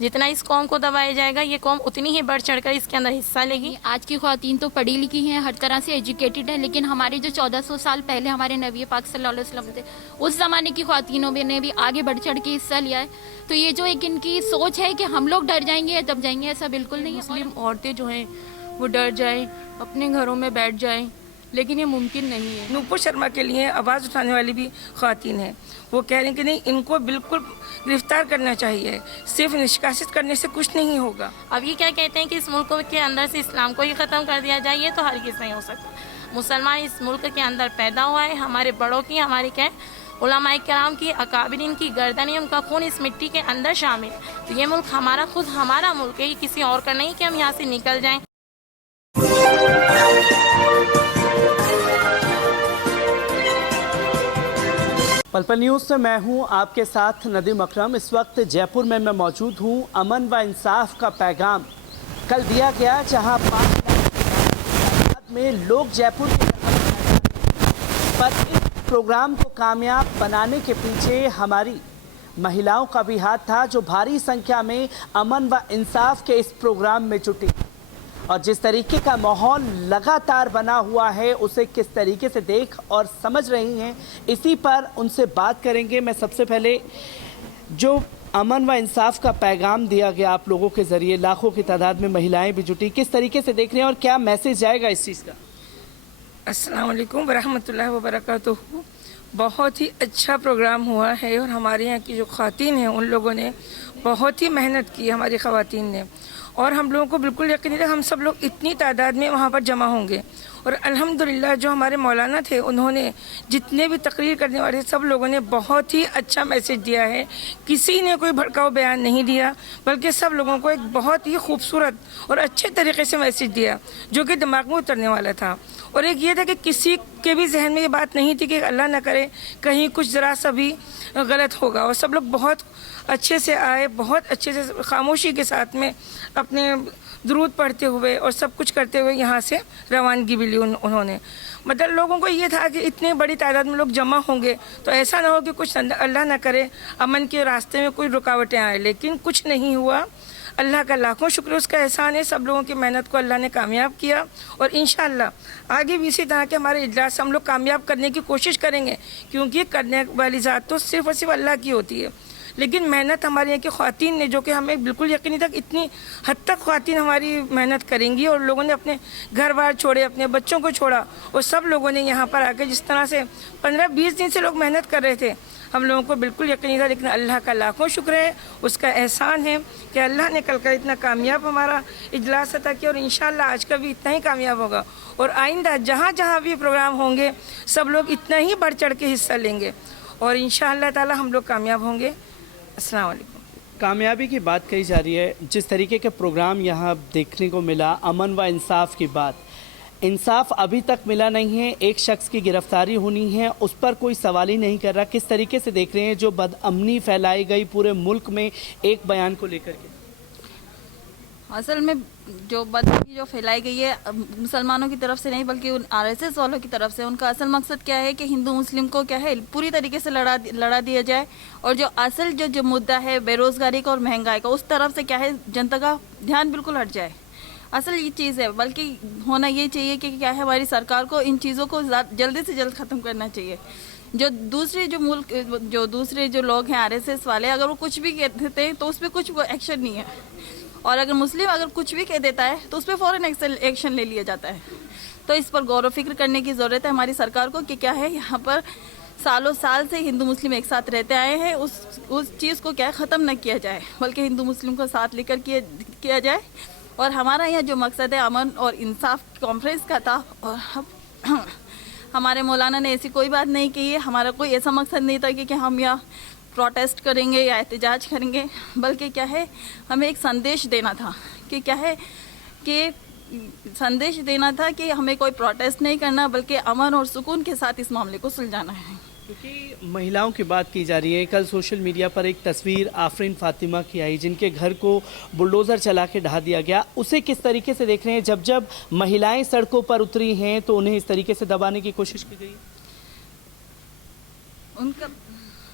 जितना इस कौम को दबाया जाएगा ये कौम उतनी ही बढ़ चढ़कर इसके अंदर हिस्सा लेगी। आज की ख्वातीन तो पढ़ी लिखी हैं, हर तरह से एजुकेटेड है, लेकिन हमारे जो 1400 साल पहले हमारे नबी पाक सल्लल्लाहु अलैहि वसल्लम थे, उस ज़माने की ख्वातीनों ने भी आगे बढ़ चढ़ के हिस्सा लिया है। तो ये जो एक इनकी सोच है कि हम लोग डर जाएंगे तब जाएंगे, ऐसा बिल्कुल नहीं है। मुस्लिम औरतें जो हैं वो डर जाएं, अपने घरों में बैठ जाएं, लेकिन ये मुमकिन नहीं है। नूपुर शर्मा के लिए आवाज़ उठाने वाली भी ख्वातीन हैं, वो कह रही हैं कि नहीं, इनको बिल्कुल गिरफ्तार करना चाहिए, सिर्फ निष्कासित करने से कुछ नहीं होगा। अब ये क्या कहते हैं कि इस मुल्क के अंदर से इस्लाम को ही ख़त्म कर दिया जाए, ये तो हरगिज़ नहीं हो सकता। मुसलमान इस मुल्क के अंदर पैदा हुआ है, हमारे बड़ों की, हमारी क्या उलमाए किराम की, अकाबिरीन की गर्दनें, उनका खून इस मिट्टी के अंदर शामिल। तो ये मुल्क हमारा, खुद हमारा मुल्क है, किसी और का नहीं कि हम यहाँ से निकल जाएं। पल पल न्यूज़ से मैं हूं आपके साथ नदीम अकरम। इस वक्त जयपुर में मैं मौजूद हूं। अमन व इंसाफ का पैगाम कल दिया गया, जहां 5 लाख में लोग जयपुर के पर इस प्रोग्राम को कामयाब बनाने के पीछे हमारी महिलाओं का भी हाथ था, जो भारी संख्या में अमन व इंसाफ के इस प्रोग्राम में जुटी। और जिस तरीके का माहौल लगातार बना हुआ है, उसे किस तरीके से देख और समझ रही हैं, इसी पर उनसे बात करेंगे। मैं सबसे पहले जो अमन व इंसाफ का पैगाम दिया गया आप लोगों के ज़रिए, लाखों की तादाद में महिलाएं भी जुटी, किस तरीके से देख रहे हैं और क्या मैसेज जाएगा इस चीज़ का? अस्सलाम वालेकुम वरहमतुल्लाहि वबरकातुहू। बहुत ही अच्छा प्रोग्राम हुआ है और हमारे यहाँ की जो ख़वातीन हैं उन लोगों ने बहुत ही मेहनत की, हमारी ख़वातीन ने, और हम लोगों को बिल्कुल यकीन नहीं था हम सब लोग इतनी तादाद में वहाँ पर जमा होंगे। और अल्हम्दुलिल्लाह जो हमारे मौलाना थे, उन्होंने जितने भी तकरीर करने वाले सब लोगों ने बहुत ही अच्छा मैसेज दिया है। किसी ने कोई भड़काऊ बयान नहीं दिया, बल्कि सब लोगों को एक बहुत ही खूबसूरत और अच्छे तरीके से मैसेज दिया जो कि दिमाग में उतरने वाला था। और एक ये था कि किसी के भी जहन में ये बात नहीं थी कि अल्लाह न करे कहीं कुछ ज़रा सा भी गलत होगा। और सब लोग बहुत अच्छे से आए, बहुत अच्छे से खामोशी के साथ में अपने दुरूद पढ़ते हुए और सब कुछ करते हुए यहाँ से रवानगी भी ली उन्होंने। मतलब लोगों को ये था कि इतने बड़ी तादाद में लोग जमा होंगे तो ऐसा ना हो कि कुछ अल्लाह ना करे अमन के रास्ते में कोई रुकावटें आए, लेकिन कुछ नहीं हुआ। अल्लाह का लाखों शुक्र, उसका एहसान है। सब लोगों की मेहनत को अल्लाह ने कामयाब किया और इंशाअल्लाह आगे भी इसी तरह के हमारे इजलास हम लोग कामयाब करने की कोशिश करेंगे, क्योंकि करने वाली ज़ात तो सिर्फ़ और सिर्फ अल्लाह की होती है। लेकिन मेहनत हमारे यहाँ की ख़वातीन ने, जो कि हमें बिल्कुल यकीन नहीं था कि इतनी हद तक ख़वातीन हमारी मेहनत करेंगी, और लोगों ने अपने घर बार छोड़े, अपने बच्चों को छोड़ा, और सब लोगों ने यहाँ पर आके जिस तरह से 15-20 दिन से लोग मेहनत कर रहे थे, हम लोगों को बिल्कुल यकीन नहीं था। लेकिन अल्लाह का लाखों शुक्र है, उसका एहसान है कि अल्लाह ने कल का इतना कामयाब हमारा इजलास अता किया, और इंशाअल्लाह आज का भी इतना ही कामयाब होगा। और आइंदा जहाँ जहाँ भी प्रोग्राम होंगे सब लोग इतना ही बढ़ चढ़ के हिस्सा लेंगे और इंशाअल्लाह ताला हम लोग कामयाब होंगे। अस्सलाम वालेकुम। कामयाबी की बात कही जा रही है, जिस तरीके के प्रोग्राम यहाँ देखने को मिला, अमन व इंसाफ की बात, इंसाफ अभी तक मिला नहीं है। एक शख्स की गिरफ्तारी होनी है, उस पर कोई सवाल ही नहीं कर रहा। किस तरीके से देख रहे हैं जो बदअमनी फैलाई गई पूरे मुल्क में एक बयान को लेकर के? असल में जो बदअमनी जो फैलाई गई है मुसलमानों की तरफ से नहीं, बल्कि उन आरएसएस वालों की तरफ से। उनका असल मकसद क्या है कि हिंदू मुस्लिम को क्या है पूरी तरीके से लड़ा दिया जाए, और जो असल जो मुद्दा है बेरोज़गारी का और महंगाई का, उस तरफ से क्या है जनता का ध्यान बिल्कुल हट जाए। असल ये चीज़ है, बल्कि होना ये चाहिए कि क्या है हमारी सरकार को इन चीज़ों को जल्दी से जल्द ख़त्म करना चाहिए। जो दूसरे जो लोग हैं आरएसएस वाले, अगर वो कुछ भी कह देते हैं तो उस पर कुछ एक्शन नहीं है, और अगर मुस्लिम अगर कुछ भी कह देता है तो उस पर फ़ौरन एक्शन ले लिया जाता है। तो इस पर गौर व फिक्र करने की ज़रूरत है हमारी सरकार को कि क्या है यहाँ पर सालों साल से हिंदू मुस्लिम एक साथ रहते आए हैं, उस चीज़ को क्या है ख़त्म न किया जाए, बल्कि हिंदू मुस्लिम को साथ लेकर किया जाए। और हमारा यहाँ जो मकसद है अमन और इंसाफ कॉन्फ्रेंस का था, और हमारे मौलाना ने ऐसी कोई बात नहीं की है। हमारा कोई ऐसा मकसद नहीं था कि हम यहाँ प्रोटेस्ट करेंगे या एहतजाज करेंगे, बल्कि क्या है हमें एक संदेश देना था कि क्या है कि संदेश देना था कि हमें कोई प्रोटेस्ट नहीं करना, बल्कि अमन और सुकून के साथ इस मामले को सुलझाना है। क्योंकि महिलाओं की बात की जा रही है, कल सोशल मीडिया पर एक तस्वीर आफरीन फातिमा की आई, जिनके घर को बुलडोज़र चला के ढा दिया गया। उसे किस तरीके से देख रहे हैं? जब महिलाएं सड़कों पर उतरी हैं तो उन्हें इस तरीके से दबाने की कोशिश की गई।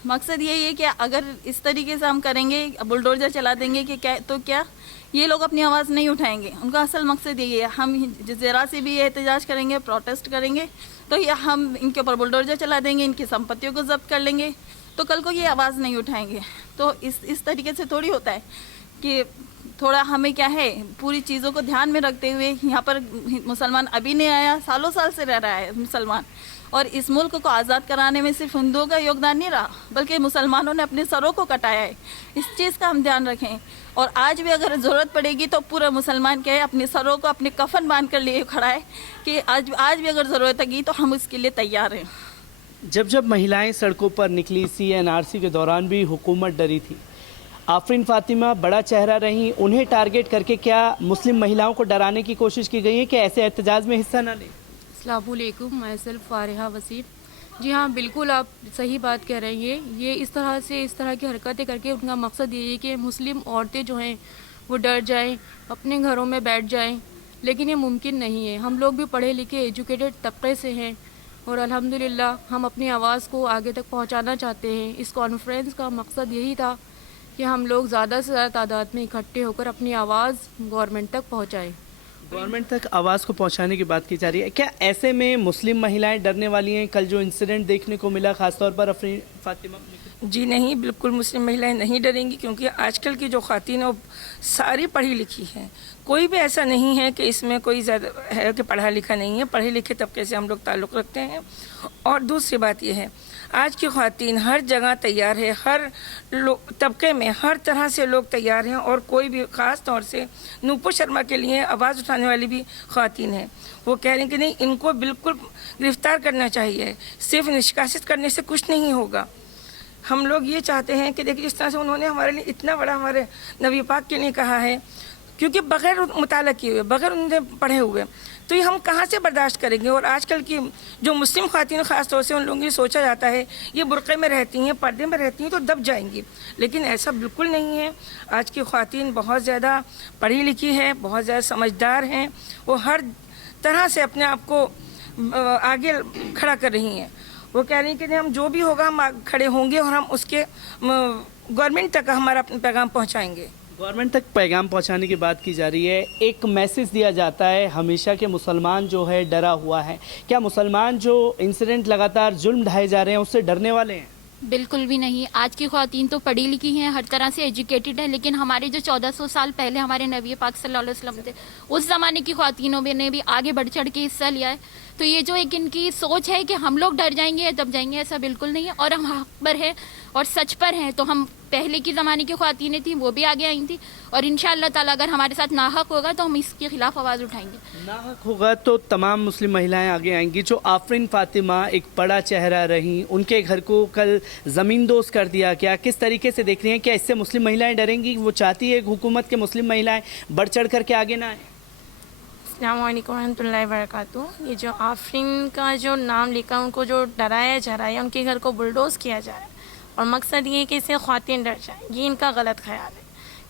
मकसद यही है कि अगर इस तरीके से हम करेंगे, बुलडोजर चला देंगे कि क्या, तो क्या ये लोग अपनी आवाज़ नहीं उठाएंगे। उनका असल मकसद यही है, हम ज़रा से भी एहतजाज करेंगे, प्रोटेस्ट करेंगे, तो ये हम इनके ऊपर बुलडोजर चला देंगे, इनकी संपत्तियों को जब्त कर लेंगे, तो कल को ये आवाज़ नहीं उठाएंगे। तो इस तरीके से थोड़ी होता है कि थोड़ा हमें क्या है, पूरी चीज़ों को ध्यान में रखते हुए, यहाँ पर मुसलमान अभी नहीं आया, सालों साल से रह रहा है मुसलमान, और इस मुल्क को आज़ाद कराने में सिर्फ हिंदुओं का योगदान नहीं रहा, बल्कि मुसलमानों ने अपने सरों को कटाया है। इस चीज़ का हम ध्यान रखें, और आज भी अगर ज़रूरत पड़ेगी तो पूरा मुसलमान क्या है, अपने सरों को अपने कफन बांध कर लिए खड़ा है कि आज भी अगर ज़रूरत होगी तो हम इसके लिए तैयार हैं। जब महिलाएं सड़कों पर निकली, CNRC के दौरान भी हुकूमत डरी थी। आफरीन फातिमा बड़ा चेहरा रही, उन्हें टारगेट करके क्या मुस्लिम महिलाओं को डराने की कोशिश की गई है कि ऐसे एहतजाज में हिस्सा न लें? अस्सलामुअलैकुम, मैं सेल्फ फारिहा वसीम। जी हाँ, बिल्कुल आप सही बात कह रही हैं। ये इस तरह की हरकतें करके उनका मकसद ये है कि मुस्लिम औरतें जो हैं वो डर जाएं, अपने घरों में बैठ जाएं, लेकिन ये मुमकिन नहीं है। हम लोग भी पढ़े लिखे एजुकेटेड तबके से हैं और अल्हम्दुलिल्लाह हम अपनी आवाज़ को आगे तक पहुंचाना चाहते हैं। इस कॉन्फ्रेंस का मकसद यही था कि हम लोग ज़्यादा से ज़्यादा तादाद में इकट्ठे होकर अपनी आवाज़ गवर्नमेंट तक पहुंचाएं। गवर्नमेंट तक आवाज़ को पहुंचाने की बात की जा रही है, क्या ऐसे में मुस्लिम महिलाएं डरने वाली हैं? कल जो इंसिडेंट देखने को मिला, खासतौर पर आफरीन फातिमा। जी नहीं, बिल्कुल मुस्लिम महिलाएं नहीं डरेंगी, क्योंकि आजकल की जो ख़वातीन है वो सारी पढ़ी लिखी हैं। कोई भी ऐसा नहीं है कि इसमें कोई ज़्यादा है कि पढ़ा लिखा नहीं है। पढ़े लिखे तबके से हम लोग ताल्लुक़ रखते हैं। और दूसरी बात यह है, आज की ख़वातीन हर जगह तैयार है, हर तबके में हर तरह से लोग तैयार हैं। और कोई भी ख़ास तौर से नूपुर शर्मा के लिए आवाज़ उठाने वाली भी ख़वातीन हैं, वो कह रही हैं कि नहीं, इनको बिल्कुल गिरफ़्तार करना चाहिए, सिर्फ निष्कासित करने से कुछ नहीं होगा। हम लोग ये चाहते हैं कि देखिए, जिस तरह से उन्होंने हमारे लिए इतना बड़ा हमारे नबी पाक के लिए कहा है, क्योंकि बग़ैर मुताला किए हुए, बग़ैर उनसे पढ़े हुए, तो ये हम कहाँ से बर्दाश्त करेंगे। और आजकल की जो मुस्लिम ख़वातीन ख़ास तौर से, उन लोगों की सोचा जाता है ये बुर्क़े में रहती हैं, पर्दे में रहती हैं तो दब जाएंगी, लेकिन ऐसा बिल्कुल नहीं है। आज की ख़वातीन बहुत ज़्यादा पढ़ी लिखी है, बहुत ज़्यादा समझदार हैं, वो हर तरह से अपने आप को आगे खड़ा कर रही हैं। वो कह रही हैं कि हम जो भी होगा हम खड़े होंगे और हम उसके गवर्नमेंट तक हमारा अपना पैगाम पहुँचाएँगे। गवर्नमेंट तक पैगाम पहुंचाने की बात की जा रही है। एक मैसेज दिया जाता है हमेशा कि मुसलमान जो है डरा हुआ है। क्या मुसलमान जो इंसिडेंट लगातार जुल्म ढाए जा रहे हैं उससे डरने वाले हैं? बिल्कुल भी नहीं। आज की ख़वातीन तो पढ़ी लिखी हैं, हर तरह से एजुकेटेड है, लेकिन हमारे जो 1400 साल पहले हमारे नबी पाक सल्लल्लाहु अलैहि वसल्लम थे, उस ज़माने की ख़वातीनों ने भी आगे बढ़ चढ़ के हिस्सा लिया है। तो ये जो एक इनकी सोच है कि हम लोग डर जाएंगे या दब जाएंगे, ऐसा बिल्कुल नहीं है। और हम हक पर हैं और सच पर हैं। तो हम पहले की ज़माने की ख़वातीनें थी, वो भी आगे आई थी, और इंशाअल्लाह ताला अगर हमारे साथ नाहक होगा तो हम इसके खिलाफ आवाज़ उठाएंगे। नाहक होगा तो तमाम मुस्लिम महिलाएं आगे आएंगी। जो आफरीन फातिमा एक बड़ा चेहरा रही, उनके घर को कल ज़मींदोज़ कर दिया गया, किस तरीके से देख रही हैं? क्या इससे मुस्लिम महिलाएं डरेंगी? वो चाहती है हुकूमत के मुस्लिम महिलाएं बढ़ चढ़ करके आगे ना आए। अस्सलाम वालेकुम रहमतुल्लाहि व बरकातुहू। ये जो आफरीन का जो नाम लेकर उनको जो डराया जा रहा है, उनके घर को बुलडोज़ किया जा रहा है, और मकसद ये है कि इससे ख़वातीन डर जाएँ, ये इनका गलत ख्याल है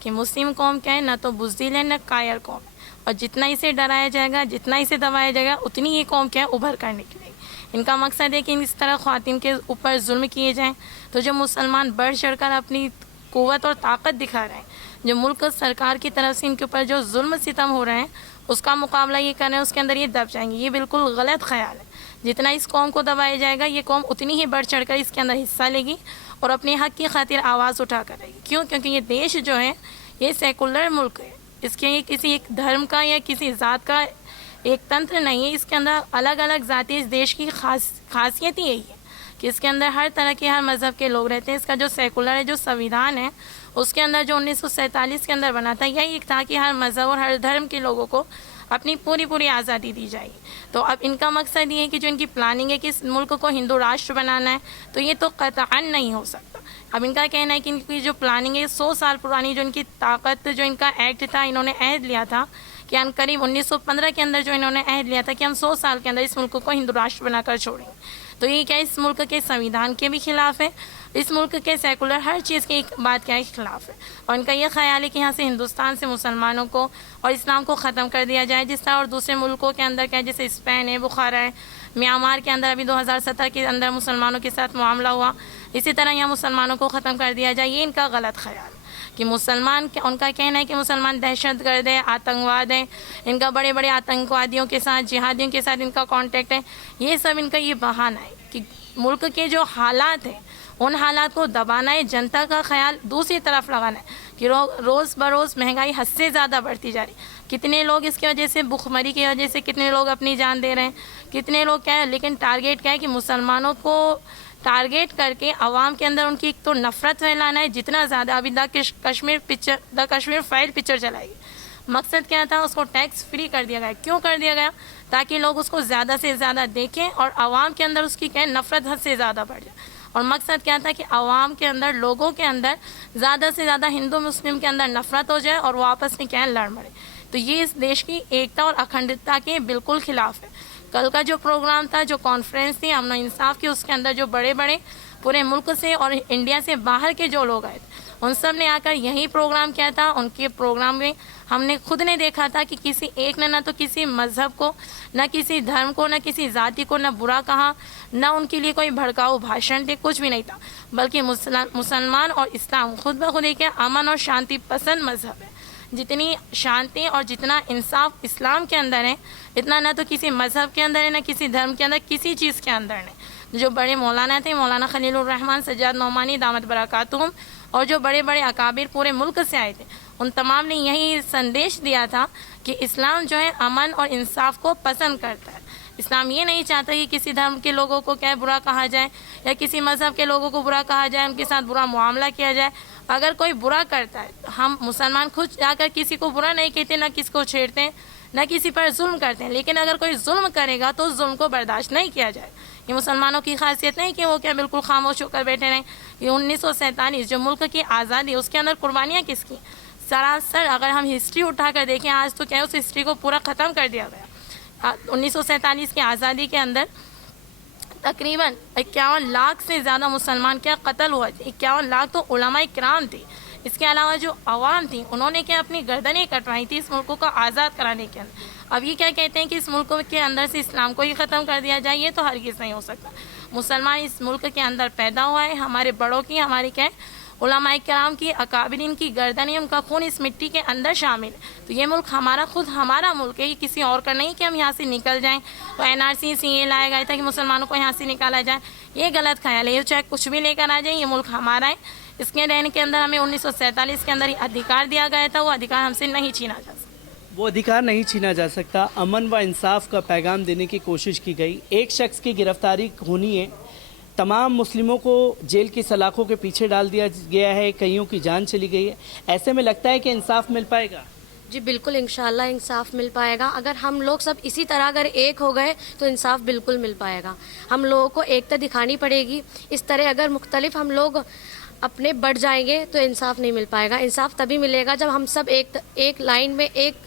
कि मुस्लिम कौम क्या है, ना तो बुज़दिल है ना कायर कौम है, और जितना इसे डराया जाएगा, जितना इसे दबाया जाएगा, उतनी ये कौम क्या है उभर कर निकलेगी। इनका मकसद है कि इस तरह ख़वातीन के ऊपर जुल्म किए जाएँ। तो जो मुसलमान बढ़ चढ़ कर अपनी क़ुव्वत और ताकत दिखा रहे हैं, जो मुल्क सरकार की तरफ से इनके ऊपर जो जुल्म सितम हो रहे हैं, उसका मुकाबला ये कर रहे हैं, उसके अंदर ये दब जाएंगे। ये बिल्कुल गलत ख्याल है। जितना इस कौम को दबाया जाएगा, ये कौम उतनी ही बढ़ चढ़ कर इसके अंदर हिस्सा लेगी और अपने हक़ की खातिर आवाज़ उठा कर रहेगी। क्यों? क्योंकि ये देश जो है ये सेकुलर मुल्क है। इसके ये किसी एक धर्म का या किसी ज़ात का एक तंत्र नहीं है। इसके अंदर अलग अलग ज़ातें, इस देश की खासियत ही यही है कि इसके अंदर हर तरह के, हर मज़हब के लोग रहते हैं। इसका जो सेकुलर है, जो संविधान है, उसके अंदर जो 1947 के अंदर बना था, यही एक था कि हर मज़हब और हर धर्म के लोगों को अपनी पूरी आज़ादी दी जाएगी। तो अब इनका मकसद ये है कि जो इनकी प्लानिंग है कि इस मुल्क को हिंदू राष्ट्र बनाना है, तो ये तो क़तअन नहीं हो सकता। अब इनका कहना है कि इनकी जो प्लानिंग है 100 साल पुरानी, जो इनकी ताकत, जो इनका एक्ट था, इन्होंने अहद लिया था कि करीब 1915 के अंदर जो इन्होंने अहद लिया था कि हम 100 साल के अंदर इस मुल्क को हिंदू राष्ट्र बनाकर छोड़ेंगे। तो ये क्या इस मुल्क के संविधान के भी खिलाफ है, इस मुल्क के सेकुलर हर चीज़ की एक बात क्या है खिलाफ है। और इनका ये ख्याल है कि यहाँ से हिंदुस्तान से मुसलमानों को और इस्लाम को ख़त्म कर दिया जाए, जिस तरह और दूसरे मुल्कों के अंदर क्या है, जैसे स्पेन है, बुखारा है, म्यांमार के अंदर अभी 2017 के अंदर मुसलमानों के साथ मामला हुआ, इसी तरह यहाँ मुसलमानों को ख़त्म कर दिया जाए। ये इनका गलत ख्याल कि मुसलमान, उनका कहना है कि मुसलमान दहशतगर्द है, आतंकवाद है, इनका बड़े बड़े आतंकवादियों के साथ, जिहादियों के साथ इनका कांटेक्ट है। ये सब इनका ये बहाना है कि मुल्क के जो हालात हैं उन हालात को दबाना है, जनता का ख्याल दूसरी तरफ लगाना है कि रोज़ बरोज़ महंगाई हद से ज़्यादा बढ़ती जा रही। कितने लोग इसकी वजह से, भुखमरी की वजह से कितने लोग अपनी जान दे रहे हैं, कितने लोग क्या है, लेकिन टारगेट क्या है कि मुसलमानों को टारगेट करके आवाम के अंदर उनकी एक तो नफ़रत फैलाना है जितना ज़्यादा। अभी द कश्मीर फाइल पिक्चर चलाएगी, मकसद क्या था, उसको टैक्स फ्री कर दिया गया। क्यों कर दिया गया? ताकि लोग उसको ज़्यादा से ज़्यादा देखें और आवाम के अंदर उसकी क्या नफ़रत हद से ज़्यादा बढ़ जाए। और मकसद क्या था कि आवाम के अंदर, लोगों के अंदर ज़्यादा से ज़्यादा हिंदू मुस्लिम के अंदर नफ़रत हो जाए और वो आपस में क्या लड़ मरे। तो ये इस देश की एकता और अखंडता के बिल्कुल खिलाफ है। कल का जो प्रोग्राम था, जो कॉन्फ्रेंस थी अमन इंसाफ की, उसके अंदर जो बड़े बड़े पूरे मुल्क से और इंडिया से बाहर के जो लोग आए थे, उन सब ने आकर यही प्रोग्राम किया था। उनके प्रोग्राम में हमने खुद ने देखा था कि किसी एक ने ना तो किसी मज़हब को, ना किसी धर्म को, ना किसी जाति को ना बुरा कहा, ना उनके लिए कोई भड़काऊ भाषण थे, कुछ भी नहीं था। बल्कि मुसलमान और इस्लाम खुद ब खुद एक अमन और शांति पसंद मज़हब है। जितनी शांति और जितना इंसाफ इस्लाम के अंदर है, इतना ना तो किसी मज़हब के अंदर है, ना किसी धर्म के अंदर, किसी चीज़ के अंदर नहीं। जो बड़े मौलाना थे, मौलाना खलीलुर रहमान, सज्जाद नौमानी दामत बरकातुहुम, और जो बड़े बड़े अकाबिर पूरे मुल्क से आए थे, उन तमाम ने यही संदेश दिया था कि इस्लाम जो है अमन और इंसाफ को पसंद करता है। इस्लाम ये नहीं चाहता कि किसी धर्म के लोगों को क्या बुरा कहा जाए या किसी मज़हब के लोगों को बुरा कहा जाए, उनके साथ बुरा मुआमला किया जाए। अगर कोई बुरा करता है, हम मुसलमान खुद जाकर किसी को बुरा नहीं कहते, ना किसी को छेड़ते हैं, ना किसी पर जुल्म करते हैं। लेकिन अगर कोई जुल्म करेगा तो जुल्म को बर्दाश्त नहीं किया जाए। ये मुसलमानों की खासियत नहीं कि वो क्या बिल्कुल खामोश होकर बैठे रहें। ये 1947 जो मुल्क की आज़ादी, उसके अंदर कुर्बानियाँ किसकी? सरासर अगर हम हिस्ट्री उठाकर देखें, आज तो क्या है, उस हिस्ट्री को पूरा ख़त्म कर दिया गया। 1947 की आज़ादी के अंदर तकरीबन 51 लाख से ज़्यादा मुसलमान क्या कत्ल हुआ। 51 लाख तो उलमाए किराम थे। इसके अलावा जो अवाम थी, उन्होंने क्या अपनी गर्दनें कटवाई थी इस मुल्क को आज़ाद कराने के अंदर। अब ये क्या कहते हैं कि इस मुल्क के अंदर से इस्लाम को ही ख़त्म कर दिया जाए, ये तो हरगिज़ नहीं हो सकता। मुसलमान इस मुल्क के अंदर पैदा हुआ है, हमारे बड़ों की, हमारी क्या है, उलमाए किराम की, अकाबिरीन की गर्दनें, उनका खून इस मिट्टी के अंदर शामिल है। तो ये मुल्क हमारा, खुद हमारा मुल्क है, ये किसी और का नहीं कि हम यहाँ से निकल जाएं। तो NRC से ये लाया गया था कि मुसलमानों को यहाँ से निकाला जाए, ये गलत ख्याल है। ये चाहे कुछ भी लेकर आ जाए, ये मुल्क हमारा है। इसके रहने के अंदर हमें 1947 के अंदर ही अधिकार दिया गया था, वो अधिकार हमसे नहीं छीना जा सकता। वो अधिकार नहीं छीना जा सकता। अमन व इंसाफ का पैगाम देने की कोशिश की गई। एक शख्स की गिरफ्तारी होनी है, तमाम मुस्लिमों को जेल की सलाखों के पीछे डाल दिया गया है, कईयों की जान चली गई है। ऐसे में लगता है कि इंसाफ मिल पाएगा? जी बिल्कुल, इंशाल्लाह इंसाफ मिल पाएगा। अगर हम लोग सब इसी तरह अगर एक हो गए तो इंसाफ बिल्कुल मिल पाएगा। हम लोगों को एकता दिखानी पड़ेगी। इस तरह अगर मुख्तलिफ हम लोग अपने बढ़ जाएंगे तो इंसाफ नहीं मिल पाएगा। इंसाफ तभी मिलेगा जब हम सब एक लाइन में, एक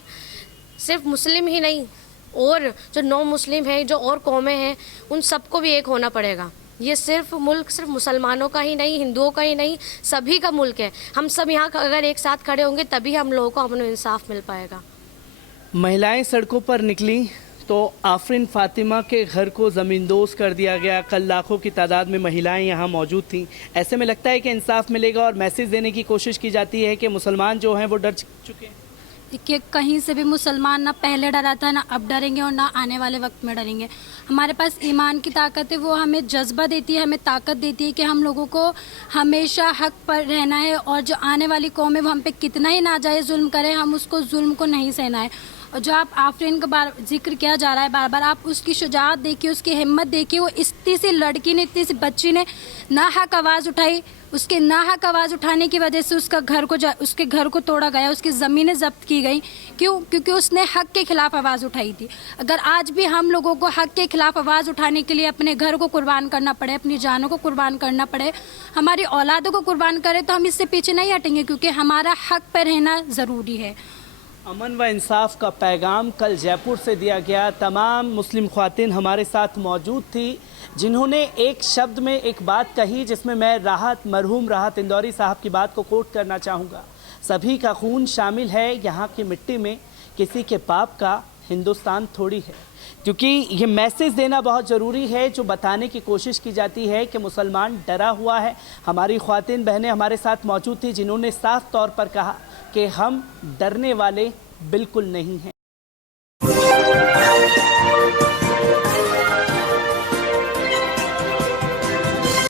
सिर्फ मुस्लिम ही नहीं, और जो नॉन मुस्लिम हैं, जो और कौमें हैं, उन सबको भी एक होना पड़ेगा। ये सिर्फ मुल्क सिर्फ मुसलमानों का ही नहीं, हिंदुओं का ही नहीं, सभी का मुल्क है। हम सब यहाँ अगर एक साथ खड़े होंगे तभी हम लोगों को अमन इंसाफ मिल पाएगा। महिलाएं सड़कों पर निकली तो आफरीन फातिमा के घर को ज़मींदोज़ कर दिया गया। कल लाखों की तादाद में महिलाएं यहाँ मौजूद थीं। ऐसे में लगता है कि इंसाफ मिलेगा और मैसेज देने की कोशिश की जाती है कि मुसलमान जो हैं वो डर चुके हैं। देखिए, कहीं से भी मुसलमान ना पहले डरा था, ना अब डरेंगे और ना आने वाले वक्त में डरेंगे। हमारे पास ईमान की ताकत है, वो हमें जज्बा देती है, हमें ताकत देती है कि हम लोगों को हमेशा हक पर रहना है। और जो आने वाली कौम है वो हम पे कितना ही नाजायज़ जुल्म करे, हम उसको जुल्म को नहीं सहना है। और जो आप आफरीन का बार जिक्र किया जा रहा है बार बार, आप उसकी शुजाअत देखिए, उसकी हिम्मत देखिए। वो इतनी सी लड़की ने, इतनी सी बच्ची ने नाहक आवाज़ उठाई। उसके नाहक आवाज़ उठाने की वजह से उसके घर को तोड़ा गया, उसकी ज़मीनें जब्त की गई। क्यों? क्योंकि उसने हक़ के ख़िलाफ़ आवाज़ उठाई थी। अगर आज भी हम लोगों को हक़ के ख़िलाफ़ आवाज़ उठाने के लिए अपने घर को कुर्बान करना पड़े, अपनी जानों को कुर्बान करना पड़े, हमारी औलादों को कुर्बान करें, तो हम इससे पीछे नहीं हटेंगे, क्योंकि हमारा हक़ पर रहना ज़रूरी है। अमन व इंसाफ का पैगाम कल जयपुर से दिया गया। तमाम मुस्लिम ख्वातीन हमारे साथ मौजूद थी जिन्होंने एक शब्द में एक बात कही जिसमें मैं मरहूम राहत इंदौरी साहब की बात को कोट करना चाहूँगा। सभी का खून शामिल है यहाँ की मिट्टी में, किसी के पाप का हिंदुस्तान थोड़ी है। क्योंकि ये मैसेज देना बहुत ज़रूरी है, जो बताने की कोशिश की जाती है कि मुसलमान डरा हुआ है। हमारी ख्वातीन बहनें हमारे साथ मौजूद थी जिन्होंने साफ तौर पर कहा कि हम डरने वाले बिल्कुल नहीं हैं।